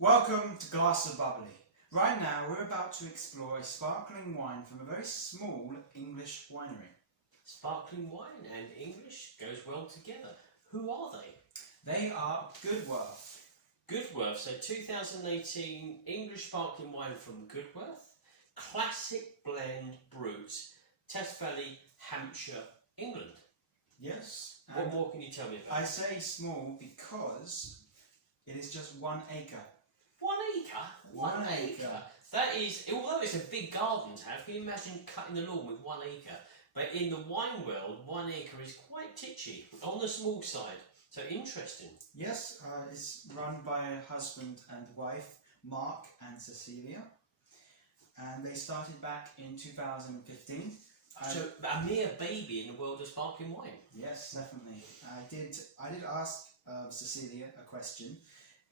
Welcome to Glass of Bubbly. Right now we're about to explore a sparkling wine from a very small English winery. Sparkling wine and English goes well together. Who are they? They are Goodworth. Goodworth, so 2018 English sparkling wine from Goodworth. Classic blend Brut, Test Valley, Hampshire, England. Yes. What more can you tell me about I it? say small because it is just 1 acre. 1 acre? 1 acre. That is, although it's a big garden to have, can you imagine cutting the lawn with 1 acre? But in the wine world, 1 acre is quite titchy, on the small side. So interesting. Yes, it's run by a husband and wife, Mark and Cecilia. And they started back in 2015. So a mere baby in the world of sparkling wine. Yes, definitely. I did ask Cecilia a question.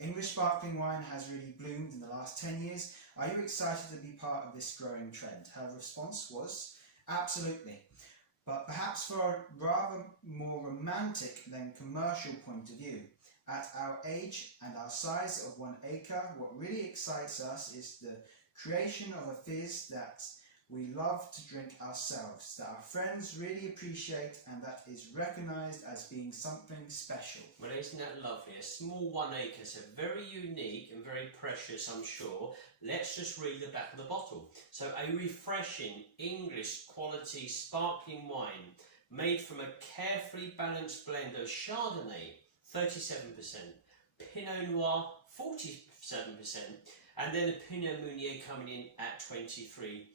English sparkling wine has really bloomed in the last 10 years. Are you excited to be part of this growing trend? Her response was, absolutely. But perhaps for a rather more romantic than commercial point of view. At our age and our size of 1 acre, what really excites us is the creation of a fizz that we love to drink ourselves, that our friends really appreciate, and that is recognised as being something special. Well, isn't that lovely? A small 1 acre, so very unique and very precious, I'm sure. Let's just read the back of the bottle. So, a refreshing English quality sparkling wine made from a carefully balanced blend of Chardonnay, 37%, Pinot Noir, 47%, and then the Pinot Meunier coming in at 23%.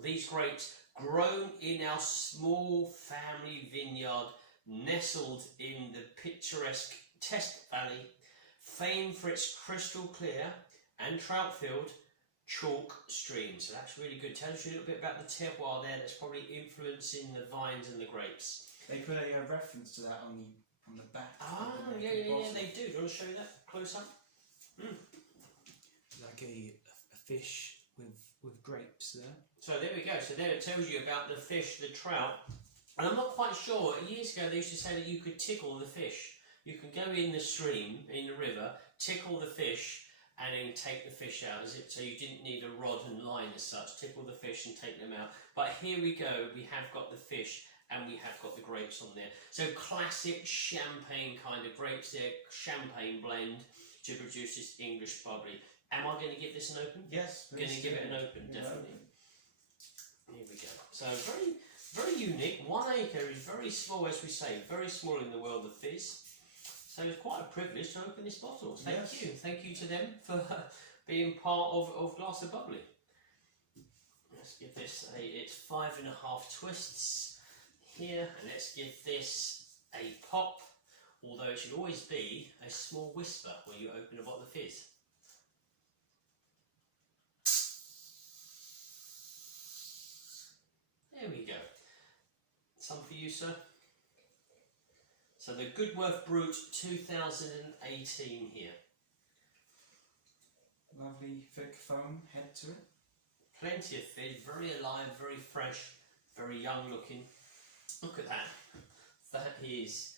These grapes grown in our small family vineyard, nestled in the picturesque Test Valley, famed for its crystal clear and trout-filled chalk streams. So that's really good. Tell us a little bit about the terroir there that's probably influencing the vines and the grapes. They put a reference to that on the back. Ah, yeah, they do. Do you want to show that close up? Like a fish with grapes there. So there we go. So there it tells you about the fish, the trout. And I'm not quite sure. Years ago they used to say that you could tickle the fish. You can go in the stream, in the river, tickle the fish, and then take the fish out. So you didn't need a rod and line as such. Tickle the fish and take them out. But here we go. We have got the fish and we have got the grapes on there. So classic champagne kind of grapes there. Champagne blend to produce this English bubbly. Am I going to give this an open? Yes. Going to give it an open, definitely. Here we go. So very, very unique. 1 acre is very small, as we say, very small in the world of fizz. So it's quite a privilege to open this bottle. Thank you to them for being part of Glass of Bubbly. Let's give this it's 5.5 twists here, and let's give this a pop. Although it should always be a small whisper when you open a bottle of fizz. There we go. Some for you, sir. So the Goodworth Brut 2018 here. Lovely thick foam head to it. Plenty of fizz, very alive, very fresh, very young looking. Look at that. That is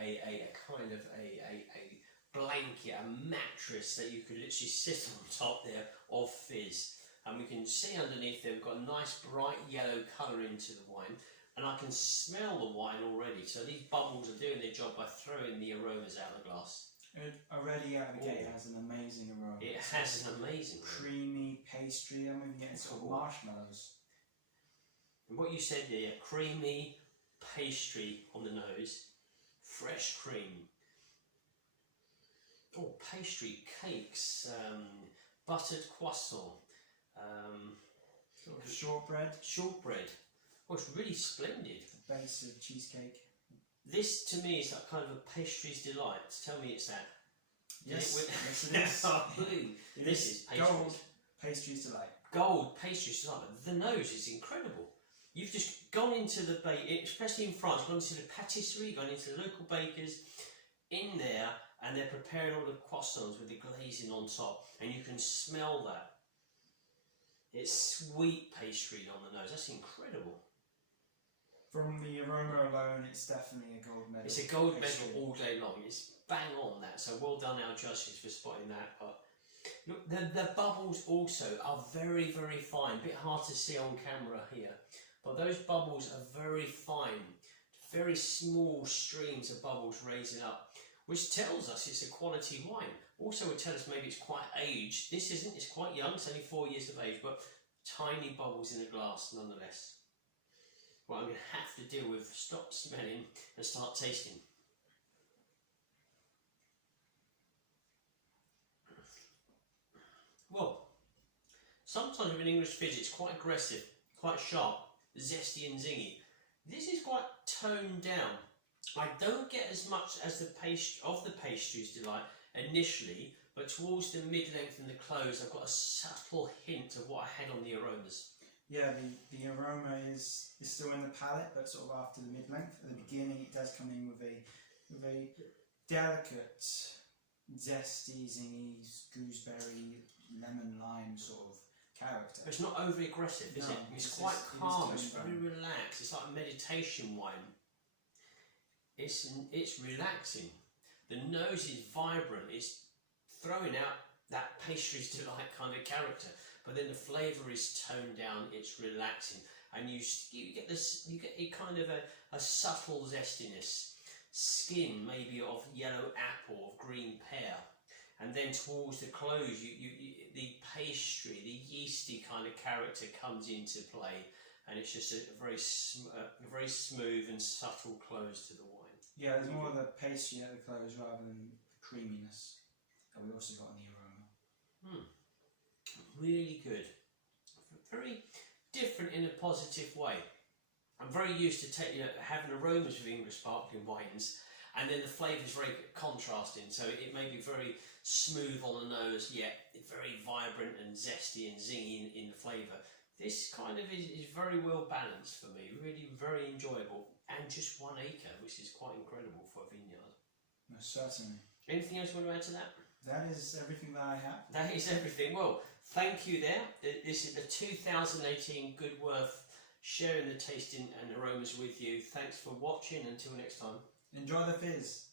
a kind of a blanket, a mattress that you could literally sit on top there of fizz. And we can see underneath there we've got a nice bright yellow colour into the wine, and I can smell the wine already. So these bubbles are doing their job by throwing the aromas out of the glass. It already out of the gate has an amazing aroma. It has an amazing creamy pastry. I'm even getting sort of marshmallows. And what you said there, creamy pastry on the nose, fresh cream. Oh, pastry, cakes, buttered croissant. Sort of shortbread. Shortbread. Oh, it's really splendid. The base of cheesecake. This to me is like kind of a pastry's delight. Tell me it's that. Yes, yes it is. This is pastry. Gold pastry's delight. Gold pastry's delight. The nose is incredible. You've just gone into the especially in France, gone into the patisserie, gone into the local bakers in there, and they're preparing all the croissants with the glazing on top, and you can smell that. It's sweet pastry on the nose. That's incredible. From the aroma alone, it's definitely a gold medal. It's a gold medal all day long. It's bang on that. So well done our judges for spotting that. But Look, the bubbles also are very, very fine. A bit hard to see on camera here, but those bubbles are very fine. Very small streams of bubbles raising up, which tells us it's a quality wine. Also would tell us maybe it's quite aged. This isn't, it's quite young, it's only 4 years of age, but tiny bubbles in the glass nonetheless. Well, I'm going to have to deal with, stop smelling and start tasting. Well, sometimes with an English fizz it's quite aggressive, quite sharp, zesty and zingy. This is quite toned down. I don't get as much as the pastry's delight initially, but towards the mid-length and the close I've got a subtle hint of what I had on the aromas. Yeah, the aroma is still in the palate, but sort of after the mid-length. At the beginning it does come in with a delicate, zesty, zingy, gooseberry, lemon, lime sort of character. But it's not overly aggressive, is No, it? It's quite it calm, is it's very relaxed. It's like a meditation wine. It's relaxing. The nose is vibrant. It's throwing out that pastry's delight kind of character, but then the flavour is toned down. It's relaxing, and you get this. You get a kind of a subtle zestiness, skin maybe of yellow apple, of green pear. And then towards the close, the pastry, the yeasty kind of character comes into play, and it's just a very smooth and subtle close to the wine. Yeah, there's more of the pastry at the close rather than the creaminess that we also got in the aroma. Really good. Very different in a positive way. I'm very used to having aromas with English sparkling wines, and then the flavour is very contrasting, so it may be very smooth on the nose, yet very vibrant and zesty and zingy in the flavour. This kind of is very well balanced for me, really very enjoyable, and just 1 acre, which is quite incredible for a vineyard. Most certainly. Anything else you want to add to that? That is everything that I have. That is everything. Well, thank you there. This is the 2018 Goodworth, sharing the tasting and aromas with you. Thanks for watching. Until next time. Enjoy the fizz.